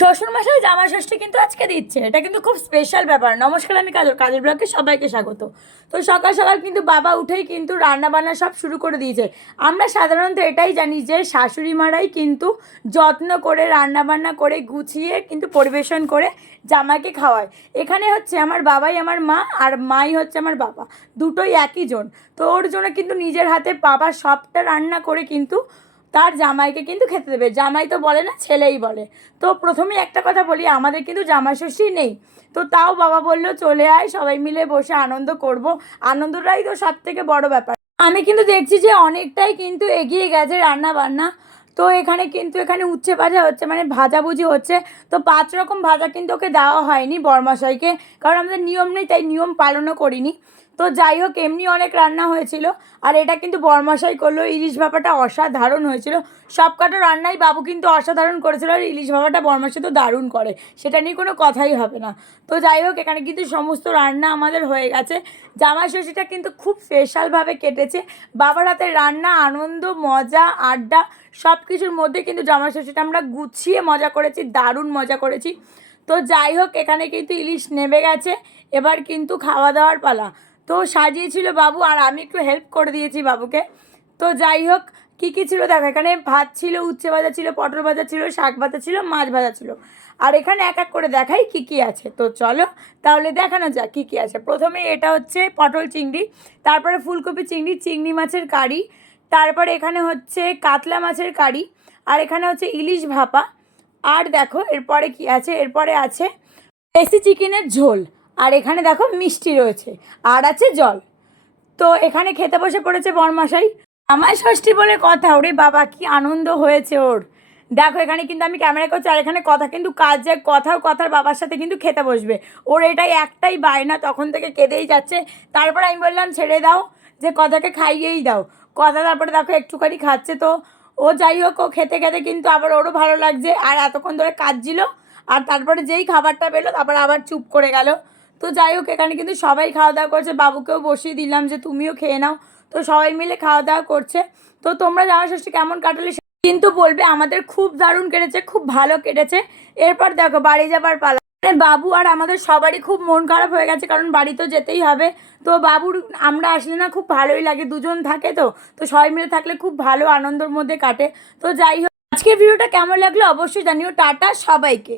শ্বশুরমশাই জামা ষষ্ঠী কিন্তু আজকে দিচ্ছে, এটা কিন্তু খুব স্পেশাল ব্যাপার। নমস্কার, আমি কাজল, কাজল ব্লগে সবাইকে স্বাগত। তো সকাল সকাল কিন্তু বাবা উঠেই কিন্তু রান্না বান্না সব শুরু করে দিয়েছে। আমরা সাধারণত এটাই জানি যে শাশুড়ি মারাই কিন্তু যত্ন করে রান্না বান্না করে গুছিয়ে কিন্তু পরিবেশন করে জামাইকে খাওয়ায়। এখানে হচ্ছে আমার বাবাই আমার মা, আর মাই হচ্ছে আমার বাবা, দুটোই একই জন। তো ওর জন্য কিন্তু নিজের হাতে বাবা সবটা রান্না করে কিন্তু তার জামাইকে কিন্তু খেতে দেবে। জামাই তো বলে না, ছেলেই বলে। তো প্রথমেই একটা কথা বলি, আমাদের কিন্তু জামাই ষষ্ঠী নেই। তো তাও বাবা বললো চলে আয়, সবাই মিলে বসে আনন্দ করব। আনন্দটাই তো সব থেকে বড় ব্যাপার। আমি কিন্তু দেখছি যে অনেকটাই কিন্তু এগিয়ে গেছে রান্না বান্না। তো এখানে উচ্ছে ভাজা হচ্ছে, মানে ভাজাভুজি হচ্ছে। তো 5 রকম ভাজা কিন্তু ওকে দেওয়া হয়নি বরমশাইকে, কারণ আমাদের নিয়ম নেই, তাই নিয়ম পালনও করিনি। তো যাই হোক, এমনি অনেক রান্না হয়েছিল। আর এটা কিন্তু বরমশাই করলো। ইলিশ ভাপাটা অসাধারণ হয়েছিল। সব কটা রান্নাই বাবু কিন্তু অসাধারণ করেছিল, আর ইলিশ ভাপাটা বরমশাই তো দারুণ করে, সেটা নিয়ে কোনো কথাই হবে না। তো যাই হোক, এখানে কিন্তু সমস্ত রান্না আমাদের হয়ে গেছে। জামাই ষষ্ঠীটা কিন্তু খুব স্পেশালভাবে কেটেছে। বাবার হাতের রান্না, আনন্দ, মজা, আড্ডা সব কিছুর মধ্যে কিন্তু জামাই ষষ্ঠীটা আমরা গুছিয়ে মজা করেছি, দারুণ মজা করেছি। তো যাই হোক, এখানে কিন্তু ইলিশ নেমে গেছে। এবার কিন্তু খাওয়া দাওয়ার পালা। তো সাজিয়েছিল বাবু, আর আমি একটু হেল্প করে দিয়েছি বাবুকে। তো যাই হোক, কী কী ছিল দেখো, এখানে ভাত ছিল, উচ্ছে ভাজা ছিল, পটল ভাজা ছিল, শাক ভাজা ছিল, মাছ ভাজা ছিল। আর এখানে এক এক করে দেখাই কী কী আছে। তো চলো তাহলে দেখানো যাক কী কী আছে। প্রথমে এটা হচ্ছে পটল চিংড়ি, তারপরে ফুলকপি চিংড়ি, চিংড়ি মাছের কারি, তারপরে এখানে হচ্ছে কাতলা মাছের কারি, আর এখানে হচ্ছে ইলিশ ভাপা। আর দেখো এরপরে কি আছে, এরপরে আছে দেশি চিকেনের ঝোল। আর এখানে দেখো মিষ্টি রয়েছে, আর আছে জল। তো এখানে খেতে বসে পড়েছে বরমশাই। জামাই ষষ্ঠী বলে কথা, ওরে বাবা কি আনন্দ হয়েছে ওর। দেখো এখানে কিন্তু আমি ক্যামেরা করছি, আর এখানে কথা কিন্তু কাজে কথাও কথার বাবার সাথে কিন্তু খেতে বসবে। ওর এটাই একটাই বায়না, তখন থেকে কেঁদেই যাচ্ছে। তারপর আমি বললাম ছেড়ে দাও, যে কথাকে খাইয়েই দাও। কথা তারপরে দেখো একটুখানি খাচ্ছে। তো ও যাই হোক, ও খেতে খেতে কিন্তু আবার ওরও ভালো লাগছে, আর এতক্ষণ ধরে কাঁদছিল। আর তারপরে যেই খাবারটা পেলো তারপরে আবার চুপ করে গেল। তো যাই হোক, এখানে কিন্তু সবাই খাওয়া দাওয়া করছে, বাবুকেও বসিয়ে দিলাম যে তুমিও খেয়ে নাও। তো সবাই মিলে খাওয়া দাওয়া করছে। তো তোমরা জামাই ষষ্ঠী কেমন কাটালে কিন্তু বলবে। আমাদের খুব দারুণ কেটেছে, খুব ভালো কেটেছে। এরপর দেখো বাড়ি যাবার পালা। মানে বাবু আর আমাদের সবারই খুব মন খারাপ হয়ে গেছে, কারণ বাড়ি তো যেতেই হবে। তো বাবুর আমরা আসলে না খুব ভালোই লাগে, দুজন থাকে তো। তো সবাই মিলে থাকলে খুব ভালো আনন্দের মধ্যে কাটে। তো যাই হোক, আজকের ভিডিওটা কেমন লাগলো অবশ্যই জানিও। টাটা সবাইকে।